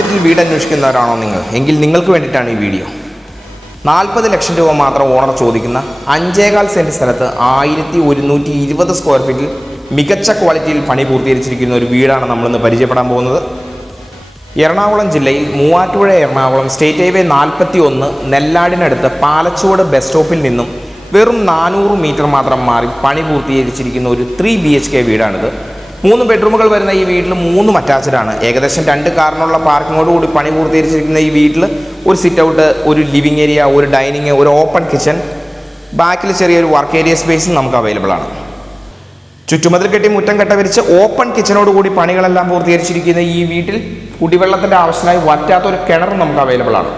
ബഡ്ജറ്റിൽ വീട് അന്വേഷിക്കുന്നവരാണോ നിങ്ങൾ എങ്കിൽ നിങ്ങൾക്ക് വേണ്ടിയിട്ടാണ് ഈ വീഡിയോ. 40 ലക്ഷം രൂപ മാത്രം ഓണർ ചോദിക്കുന്ന 5.25 സെൻറ്റ് സ്ഥലത്ത് 1120 സ്ക്വയർ ഫീറ്റിൽ മികച്ച ക്വാളിറ്റിയിൽ പണി പൂർത്തീകരിച്ചിരിക്കുന്ന ഒരു വീടാണ് നമ്മളിന്ന് പരിചയപ്പെടാൻ പോകുന്നത്. എറണാകുളം ജില്ലയിൽ മൂവാറ്റുപുഴ എറണാകുളം സ്റ്റേറ്റ് ഹൈവേ 41 നെല്ലാടിനടുത്ത് പാലച്ചുവട് ബസ് സ്റ്റോപ്പിൽ നിന്നും വെറും 400 മീറ്റർ മാത്രം മാറി പണി പൂർത്തീകരിച്ചിരിക്കുന്ന ഒരു 3 BHK വീടാണിത്. 3 ബെഡ്റൂമുകൾ വരുന്ന ഈ വീട്ടിൽ 3 അറ്റാച്ച്ഡാണ്. ഏകദേശം 2 കാറിനുള്ള പാർക്കിങ്ങോടുകൂടി പണി പൂർത്തീകരിച്ചിരിക്കുന്ന ഈ വീട്ടിൽ ഒരു സിറ്റ് ഔട്ട്, ഒരു ലിവിംഗ് ഏരിയ, ഒരു ഡൈനിങ്, ഒരു ഓപ്പൺ കിച്ചൺ, ബാക്കിൽ ചെറിയൊരു വർക്ക് ഏരിയ സ്പേസും നമുക്ക് അവൈലബിൾ ആണ്. ചുറ്റുമതിൽ കെട്ടി മുറ്റം കെട്ട വിരിച്ച് ഓപ്പൺ കിച്ചനോടുകൂടി പണികളെല്ലാം പൂർത്തീകരിച്ചിരിക്കുന്ന ഈ വീട്ടിൽ കുടിവെള്ളത്തിൻ്റെ ആവശ്യമായി വറ്റാത്തൊരു കിണറും നമുക്ക് അവൈലബിൾ ആണ്.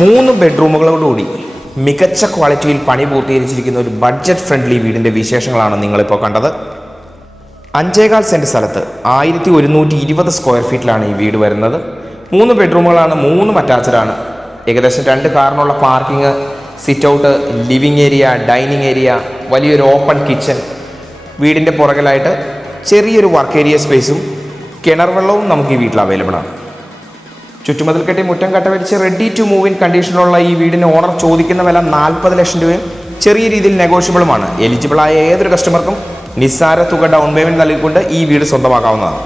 മൂന്ന് ബെഡ്റൂമുകളോടുകൂടി മികച്ച ക്വാളിറ്റിയിൽ പണി പൂർത്തീകരിച്ചിരിക്കുന്ന ഒരു ബഡ്ജറ്റ് ഫ്രണ്ട്ലി വീടിൻ്റെ വിശേഷങ്ങളാണ് നിങ്ങളിപ്പോൾ കണ്ടത്. 5.25 സെൻറ്റ് സ്ഥലത്ത് 1120 സ്ക്വയർ ഫീറ്റിലാണ് ഈ വീട് വരുന്നത്. 3 ബെഡ്റൂമുകളാണ്, 3 അറ്റാച്ച്ഡാണ്. ഏകദേശം 2 കാറിനുള്ള parking, sit out, living area, dining area, വലിയൊരു ഓപ്പൺ കിച്ചൺ, വീടിൻ്റെ പുറകിലായിട്ട് ചെറിയൊരു വർക്ക് ഏരിയ സ്പേസും കിണർ വെള്ളവും നമുക്ക് ഈ വീട്ടിൽ അവൈലബിൾ ആണ്. ചുറ്റുമതിൽ കെട്ടി മുറ്റം കട്ട വരിച്ച് റെഡി ടു മൂവ് ഇൻ കണ്ടീഷനിലുള്ള ഈ വീടിന് ഓണർ ചോദിക്കുന്ന വില 40 ലക്ഷം രൂപയും ചെറിയ രീതിയിൽ നെഗോഷ്യബിളുമാണ്. എലിജിബിളായ ഏതൊരു കസ്റ്റമർക്കും നിസ്സാര തുക ഡൗൺ പേയ്മെൻറ്റ് നൽകിക്കൊണ്ട് ഈ വീട് സ്വന്തമാക്കാവുന്നതാണ്.